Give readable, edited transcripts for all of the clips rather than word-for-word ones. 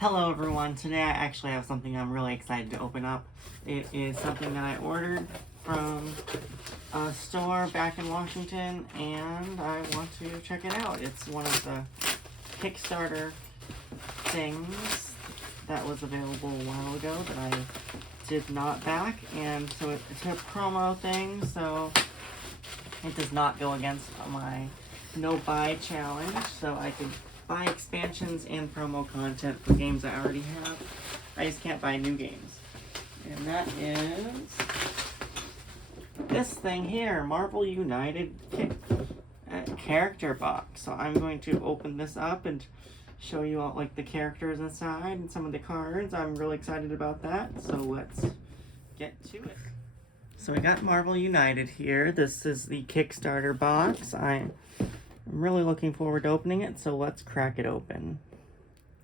Hello everyone, today I actually have something I'm really excited to open up. It is something that I ordered from a store back in Washington and I want to check it out. It's one of the Kickstarter things that was available a while ago that I did not back, and so it's a promo thing, so it does not go against my no buy challenge, so I could buy expansions and promo content for games I already have. I just can't buy new games. And that is this thing here, Marvel United character box. So I'm going to open this up and show you all like the characters inside and some of the cards. I'm really excited about that. So let's get to it. So we got Marvel United here. This is the Kickstarter box. I'm really looking forward to opening it, so let's crack it open.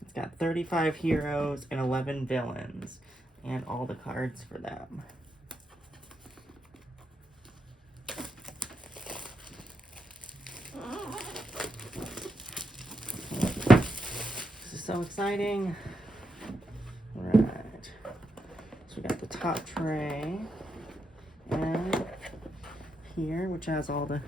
It's got 35 heroes and 11 villains, and all the cards for them. This is so exciting. Right. So we got the top tray, and here, which has all the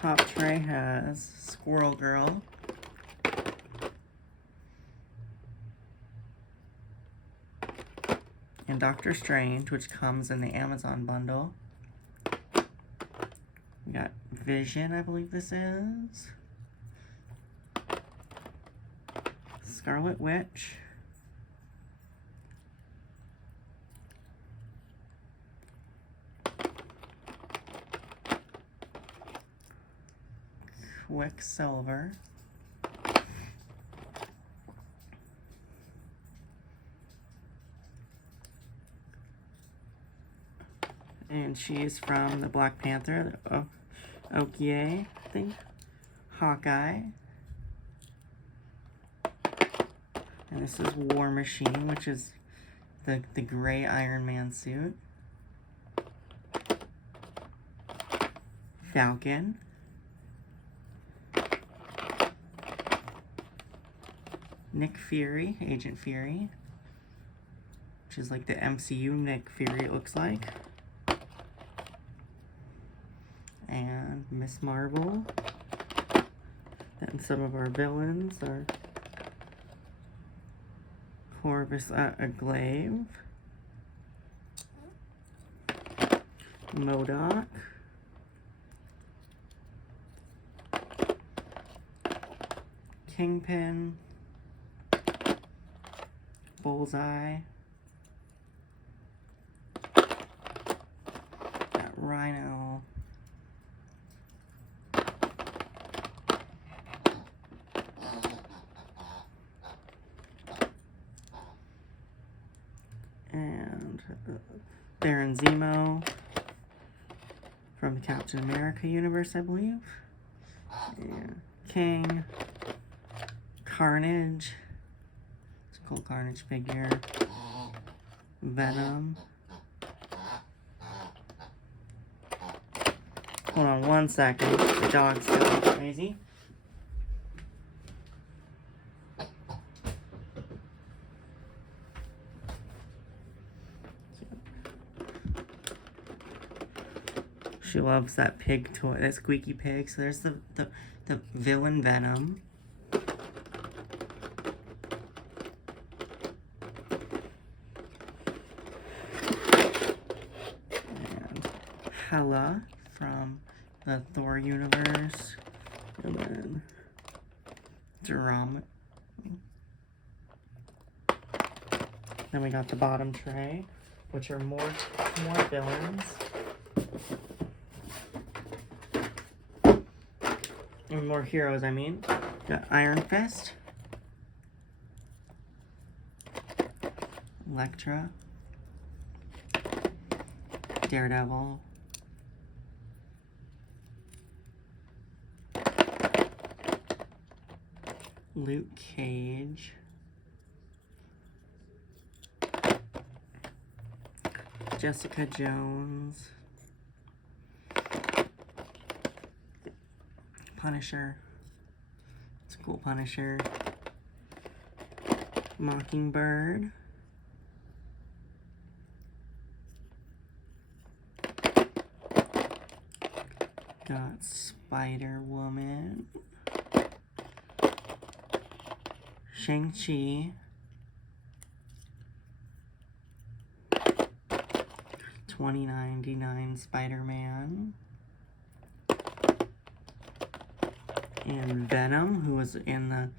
top tray has Squirrel Girl, and Doctor Strange, which comes in the Amazon bundle. We got Vision, I believe this is. Scarlet Witch. Quicksilver. And she's from the Black Panther, the Okie thing. Hawkeye. And this is War Machine, which is the gray Iron Man suit. Falcon. Nick Fury, Agent Fury, which is like the MCU Nick Fury, it looks like. And Miss Marvel. Then some of our villains are Corvus Glaive, MODOK, Kingpin, Bullseye, got Rhino, and Baron Zemo from the Captain America universe, I believe. And King, Carnage. Cool Carnage figure. Venom. Hold on one second. The dog's going crazy. She loves that pig toy, that squeaky pig. So there's the villain Venom. Hela from the Thor universe, and then Drama. Then we got the bottom tray, which are more villains. And more heroes, I mean. Got Iron Fist, Elektra, Daredevil, Luke Cage, Jessica Jones. Punisher. It's a cool Punisher. Mockingbird. Got Spider-Woman. Shang-Chi. 2099 Spider-Man. And Venom, who was in the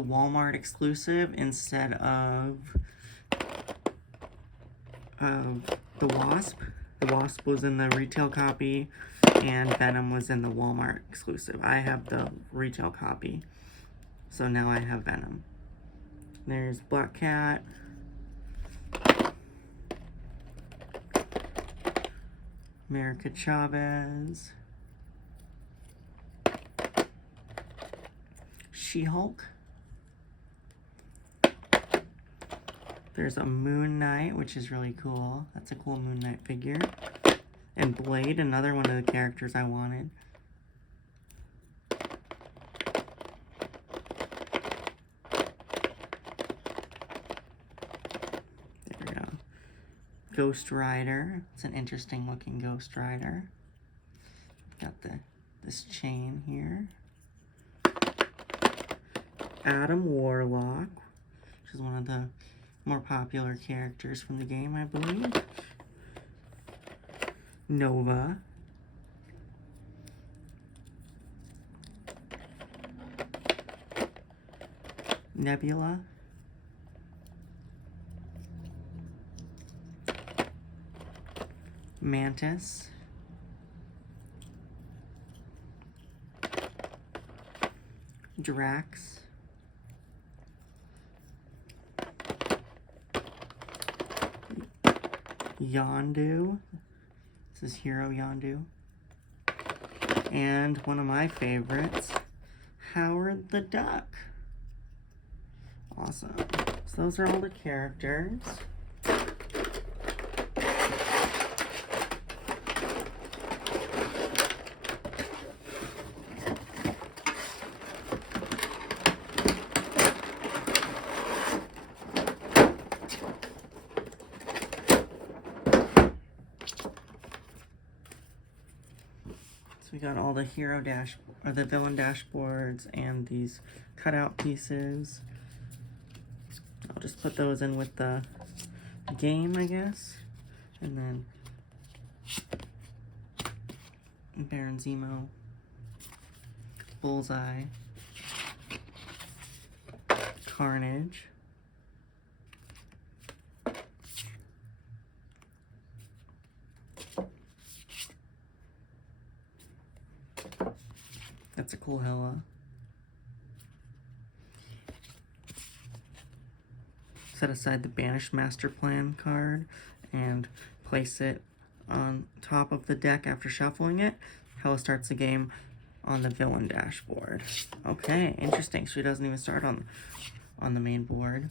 Walmart exclusive instead of the Wasp. The Wasp was in the retail copy, and Venom was in the Walmart exclusive. I have the retail copy, so now I have Venom. There's Black Cat. America Chavez. She-Hulk. There's a Moon Knight, which is really cool. That's a cool Moon Knight figure. And Blade, another one of the characters I wanted. There we go. Ghost Rider. It's an interesting looking Ghost Rider. Got this chain here. Adam Warlock, which is one of the more popular characters from the game, I believe. Nova. Nebula. Mantis. Drax. Yondu. This is Hero Yondu. And one of my favorites, Howard the Duck. Awesome. So those are all the characters. So we got all the the villain dashboards and these cutout pieces. I'll just put those in with the game, I guess. And then Baron Zemo, Bullseye, Carnage, that's a cool Hela. Set aside the Banished Master Plan card and place it on top of the deck after shuffling it. Hela starts the game on the villain dashboard. Okay, interesting. She doesn't even start on the main board.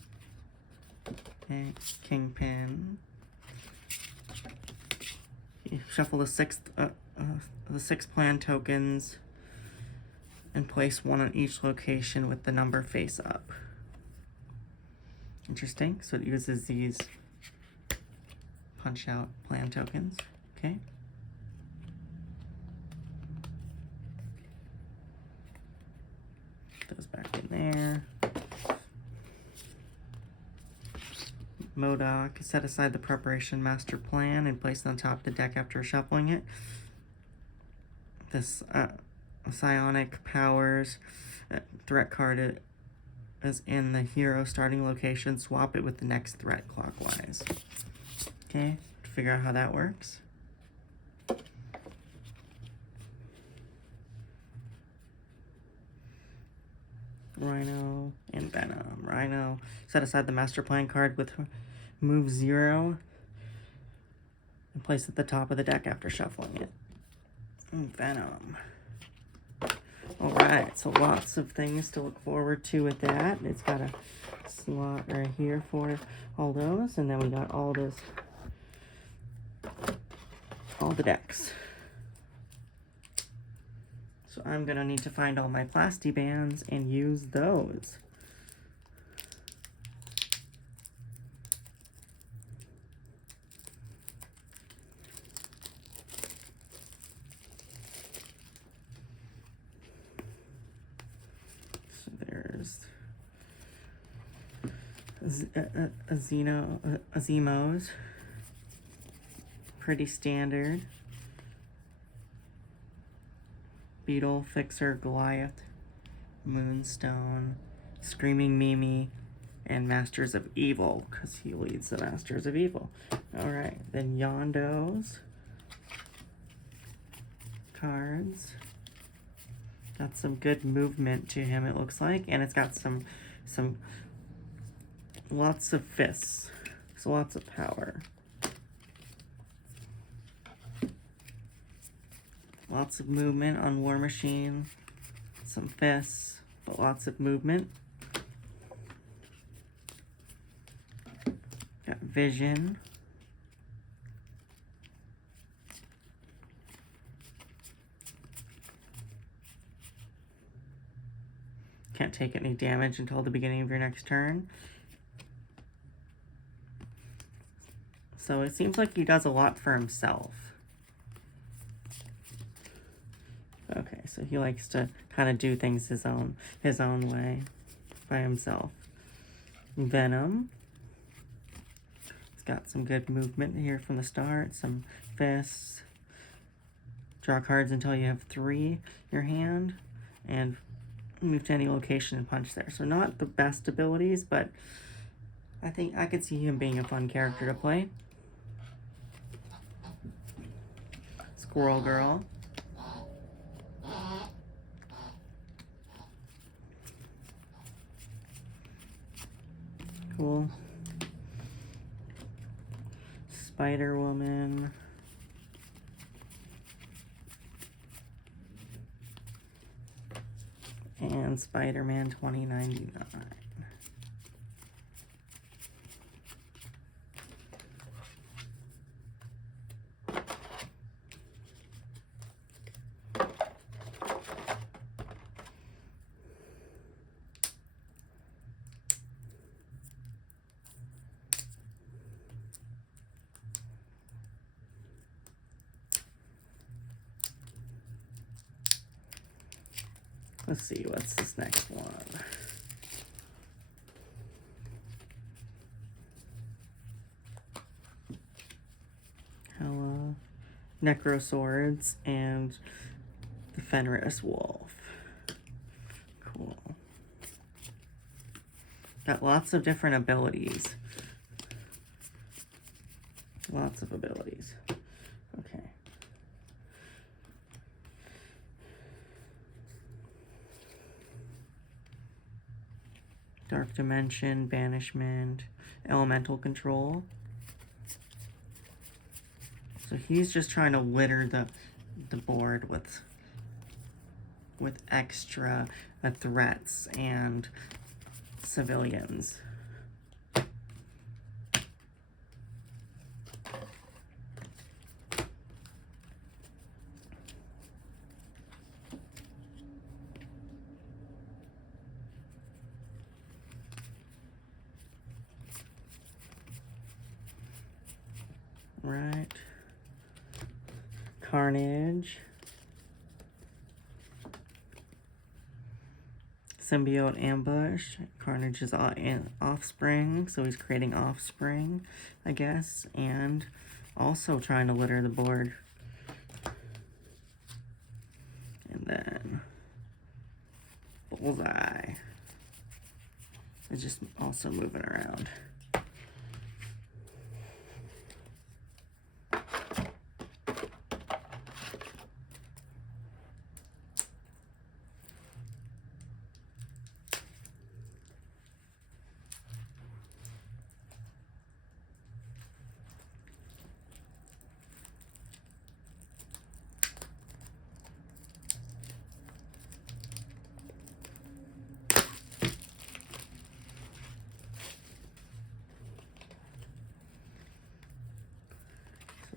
Okay, Kingpin. You shuffle the six plan tokens and place one on each location with the number face up. Interesting. So it uses these punch out plan tokens. Okay. Those back in there. MODOK. Set aside the preparation master plan and place it on top of the deck after shuffling it. This psionic powers threat card is in the hero starting location. Swap it with the next threat clockwise. Okay, to figure out how that works. Rhino and Venom. Rhino, set aside the master plan card with move 0 and place it at the top of the deck after shuffling it. And Venom. Alright, so lots of things to look forward to with that. It's got a slot right here for all those, and then we got all this the decks. So I'm gonna need to find all my plasti bands and use those. So there's Azimos. Pretty standard. Beetle, Fixer, Goliath, Moonstone, Screaming Mimi, and Masters of Evil, because he leads the Masters of Evil. Alright, then Yondo's cards. Got some good movement to him, it looks like, and it's got some lots of fists, so lots of power. Lots of movement on War Machine, some fists, but lots of movement. Got Vision. Can't take any damage until the beginning of your next turn. So it seems like he does a lot for himself. Okay, so he likes to kind of do things his own way by himself. Venom. He's got some good movement here from the start, some fists. Draw cards until you have 3 in your hand, and move to any location and punch there. So not the best abilities, but I think I could see him being a fun character to play. Squirrel Girl. Cool. Spider-Woman. And Spider-Man 2099. Let's see, what's this next one? Hello. Necroswords and the Fenris Wolf. Cool. Got lots of different abilities. Lots of abilities. Okay. Dark Dimension, Banishment, Elemental Control. So he's just trying to litter the board with extra threats and civilians. Right. Carnage. Symbiote Ambush. Carnage is an offspring, so he's creating offspring, I guess, and also trying to litter the board. And then Bullseye is just also moving around.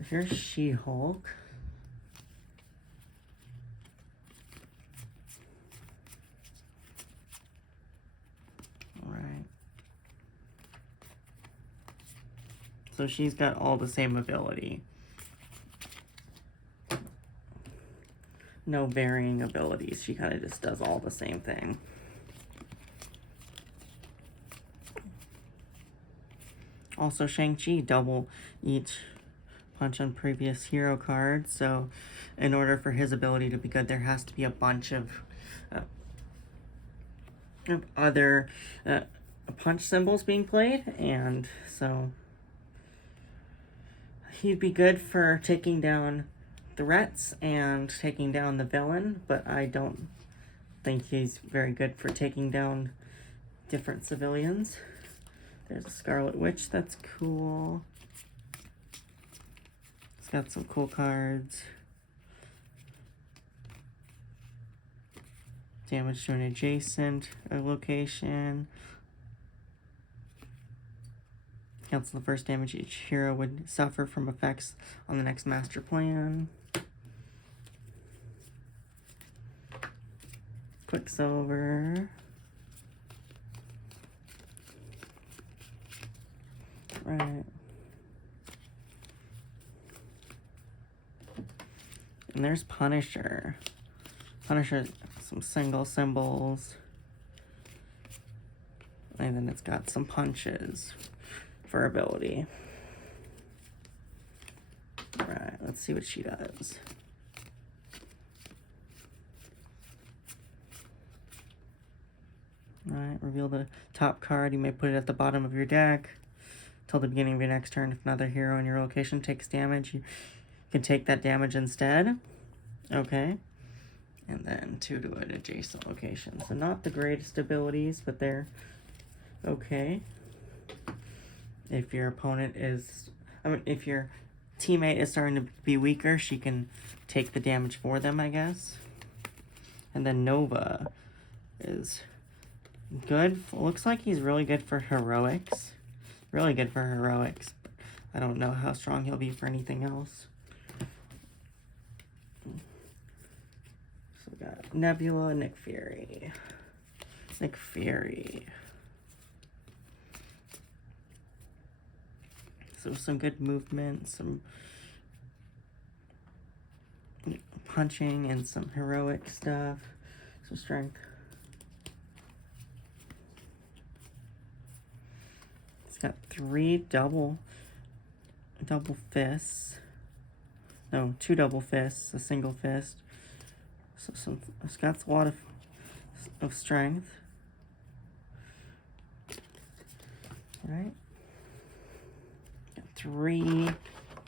Here's She-Hulk. So she's got all the same ability. No varying abilities. She kind of just does all the same thing. Also, Shang-Chi, double each punch on previous hero cards. So in order for his ability to be good, there has to be a bunch of other punch symbols being played. And so he'd be good for taking down threats and taking down the villain, but I don't think he's very good for taking down different civilians. There's a Scarlet Witch, that's cool. It's got some cool cards. Damage to an adjacent location. Cancel the first damage each hero would suffer from effects on the next master plan. Quicksilver. Right. And there's Punisher. Punisher, some single symbols. And then it's got some punches for ability. Right, let's see what she does. Alright, reveal the top card. You may put it at the bottom of your deck till the beginning of your next turn. If another hero in your location takes damage, you can take that damage instead. Okay. And then 2 to an adjacent location. So not the greatest abilities, but they're okay. If your opponent is... if your teammate is starting to be weaker, she can take the damage for them, I guess. And then Nova is good. Looks like he's really good for heroics. Really good for heroics. I don't know how strong he'll be for anything else. So we got Nebula, Nick Fury. Nick Fury. So some good movement, some punching, and some heroic stuff. Some strength. It's got 3 double fists. No, 2 double fists, a single fist. So it's got a lot of strength. Right. 3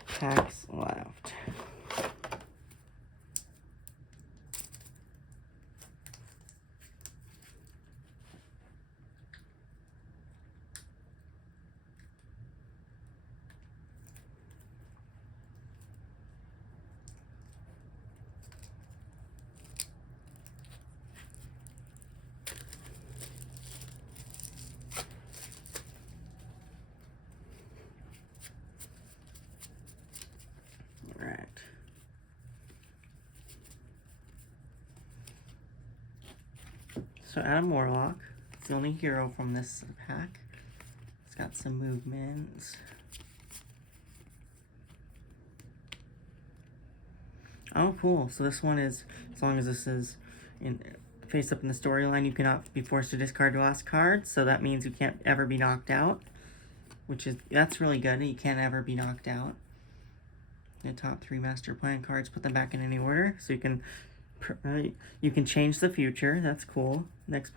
packs left. So Adam Warlock, it's the only hero from this pack. It's got some movements. Oh, cool. So this one is, as long as this is face up in the storyline, you cannot be forced to discard your last card. So that means you can't ever be knocked out, that's really good. You can't ever be knocked out. The top 3 master plan cards, put them back in any order, so you can change the future. That's cool. Next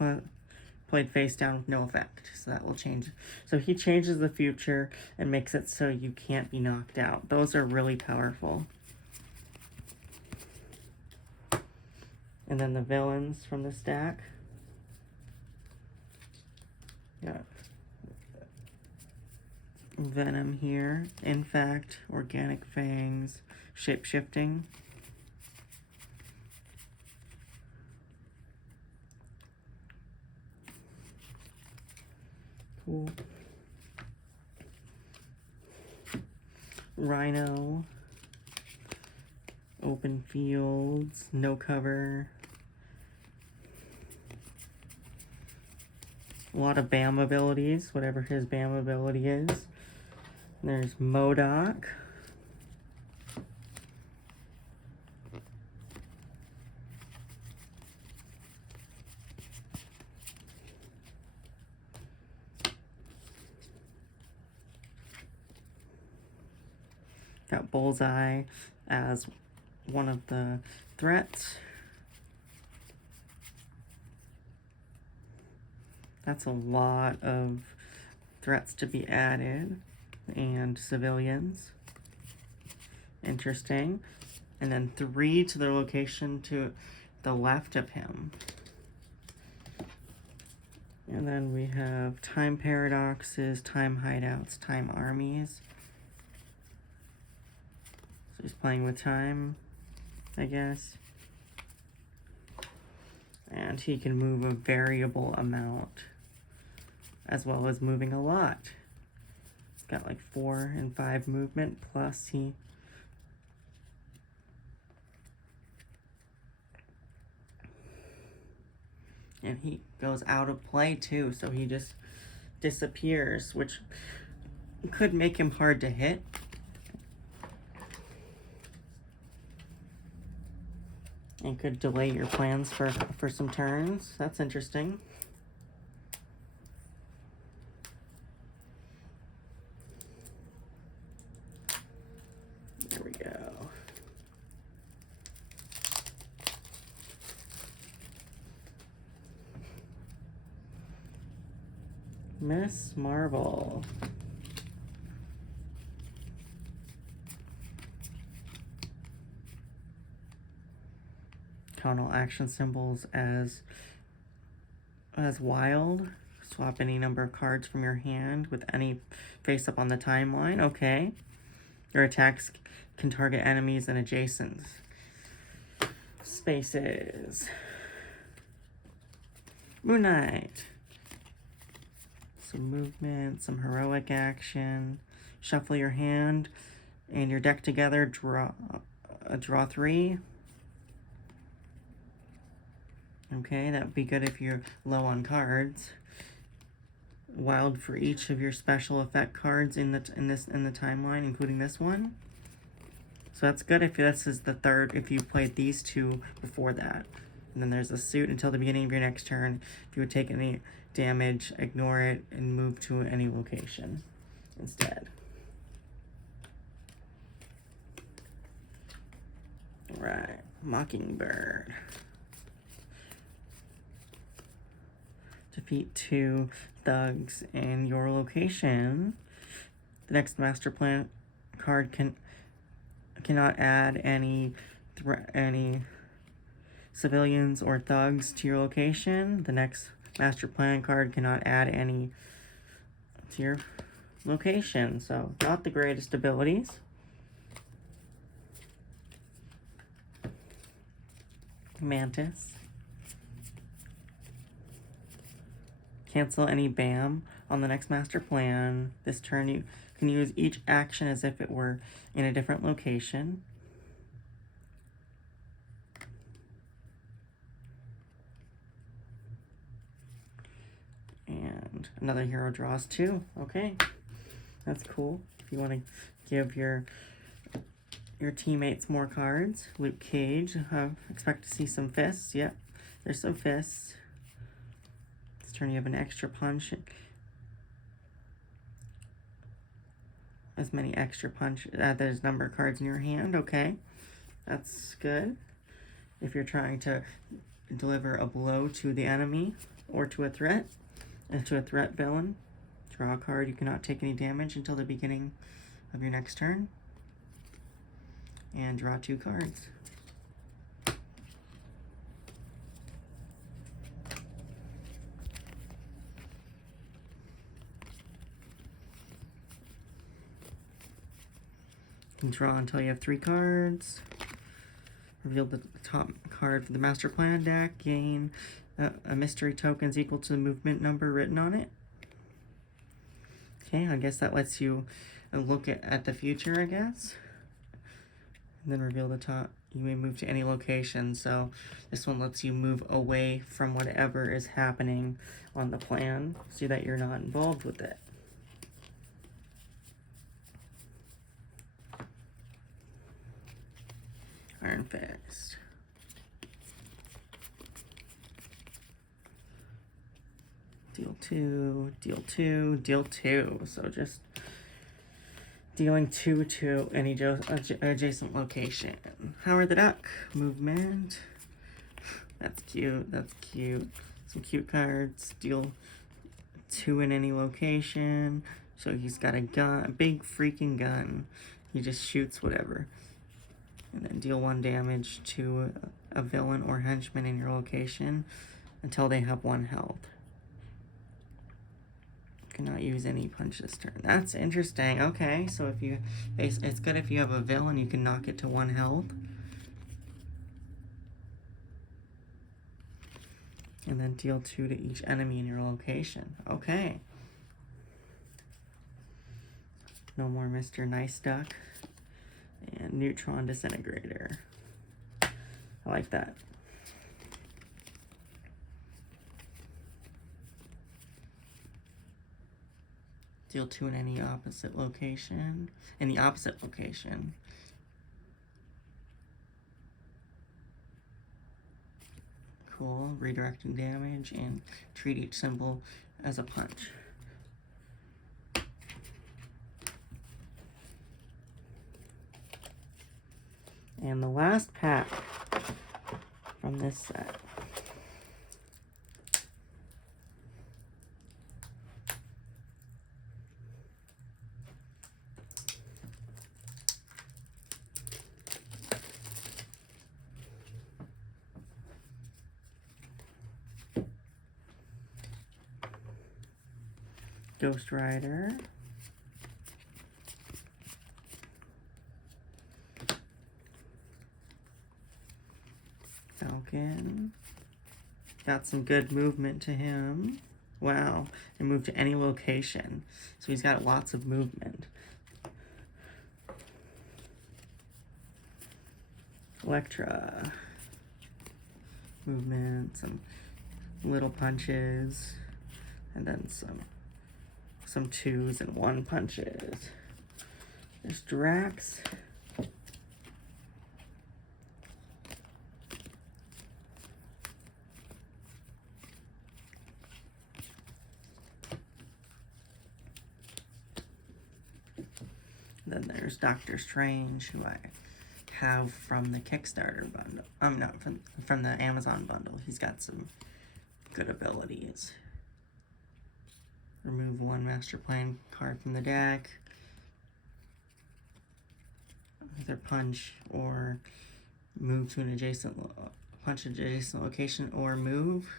played face down with no effect, so that will change. So he changes the future and makes it so you can't be knocked out. Those are really powerful. And then the villains from the stack. Yeah. Venom here. In fact, organic fangs, shape-shifting. Cool. Rhino. Open fields. No cover. A lot of BAM abilities, whatever his BAM ability is. There's Modoc. Got Bullseye as one of the threats. That's a lot of threats to be added, and civilians. Interesting. And then 3 to the location to the left of him. And then we have time paradoxes, time hideouts, time armies. So he's playing with time, I guess. And he can move a variable amount, as well as moving a lot. He's got like 4 and 5 movement, plus he... And he goes out of play too, so he just disappears, which could make him hard to hit. And could delay your plans for some turns. That's interesting. There we go. Miss Marvel. Count all action symbols as wild. Swap any number of cards from your hand with any face up on the timeline. Okay. Your attacks can target enemies and adjacents. Spaces. Moon Knight. Some movement, some heroic action. Shuffle your hand and your deck together. Draw 3. Okay, that would be good if you're low on cards. Wild for each of your special effect cards in the timeline, including this one. So that's good if this is the third, if you played these 2 before that. And then there's a suit until the beginning of your next turn. If you would take any damage, ignore it, and move to any location instead. Alright, Mockingbird. Defeat 2 thugs in your location. The next master plan card cannot add any civilians or thugs to your location. The next master plan card cannot add any to your location. So not the greatest abilities. Mantis. Cancel any BAM on the next master plan. This turn you can use each action as if it were in a different location. And another hero draws 2. Okay, that's cool. If you want to give your teammates more cards. Luke Cage. Expect to see some fists. Yep, there's some fists. This turn you have an extra punch. As many extra punch. There's number of cards in your hand. Okay, that's good. If you're trying to deliver a blow to the enemy or to a threat, to a threat villain, draw a card. You cannot take any damage until the beginning of your next turn. And draw 2 cards. You can draw until you have 3 cards. Reveal the top card for the master plan deck. Gain a mystery tokens equal to the movement number written on it. Okay, I guess that lets you look at the future, I guess. And then reveal the top. You may move to any location. So this one lets you move away from whatever is happening on the plan so that you're not involved with it. Iron Fist. Deal 2, deal 2, deal 2. So just dealing 2 to any adjacent location. Howard the Duck. Movement. That's cute. That's cute. Some cute cards. Deal 2 in any location. So he's got a gun, a big freaking gun. He just shoots whatever. And then deal 1 damage to a villain or henchman in your location until they have 1 health. Cannot use any punch this turn. That's interesting. Okay, so if you, it's good if you have a villain, you can knock it to 1 health. And then deal 2 to each enemy in your location. Okay. No more Mr. Nice Duck. And Neutron Disintegrator. I like that. Deal 2 in any opposite location. In the opposite location. Cool. Redirecting damage and treat each symbol as a punch. And the last pack from this set. Ghost Rider. Falcon. Got some good movement to him. Wow. And move to any location. So he's got lots of movement. Elektra. Movement. Some little punches. And then some 2s and 1 punches. There's Drax. Then there's Doctor Strange, who I have from the Kickstarter bundle. No, from the Amazon bundle. He's got some good abilities. Remove 1 Master Plan card from the deck. Either punch or move to an adjacent location or move.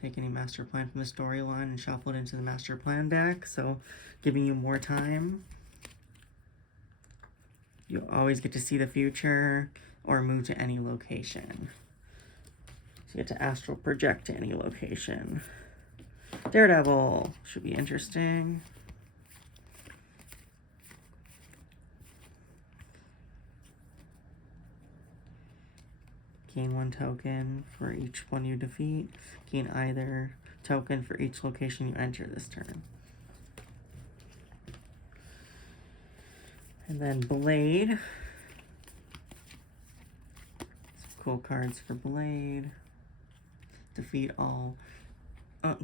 Take any Master Plan from the storyline and shuffle it into the Master Plan deck, so giving you more time. You always get to see the future or move to any location. So you get to astral project to any location. Daredevil should be interesting. Gain 1 token for each one you defeat. Gain either token for each location you enter this turn. And then Blade. Some cool cards for Blade. Defeat all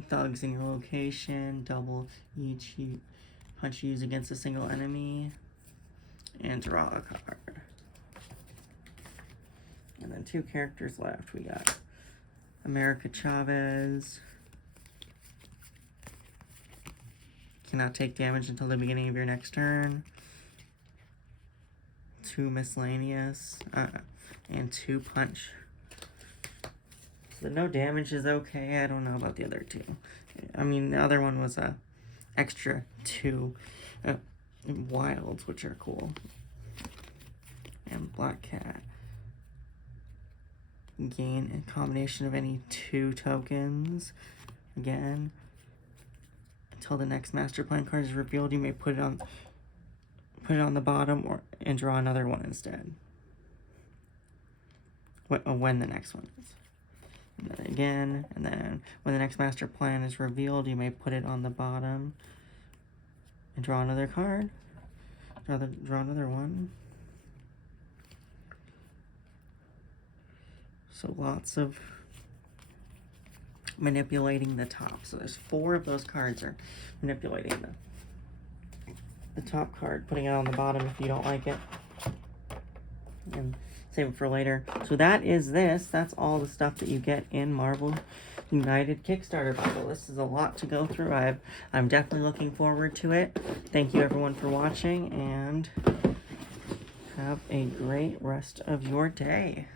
thugs in your location. Double each punch used against a single enemy. And draw a card. And then 2 characters left. We got America Chavez. Cannot take damage until the beginning of your next turn. 2 miscellaneous. And 2 punch. So no damage is okay. I don't know about the other 2. I mean, the other one was a extra 2 wilds, which are cool. And Black Cat. Gain a combination of any 2 tokens. Again, until the next Master Plan card is revealed, you may put it on the bottom and draw another one instead. When the next one is. And then again, and then when the next Master Plan is revealed, you may put it on the bottom and draw another card. Draw another one. So lots of manipulating the top. So there's 4 of those cards are manipulating the top card, putting it on the bottom if you don't like it, and save it for later. So that is this. That's all the stuff that you get in Marvel United Kickstarter bundle. This is a lot to go through. I'm definitely looking forward to it. Thank you everyone for watching, and have a great rest of your day.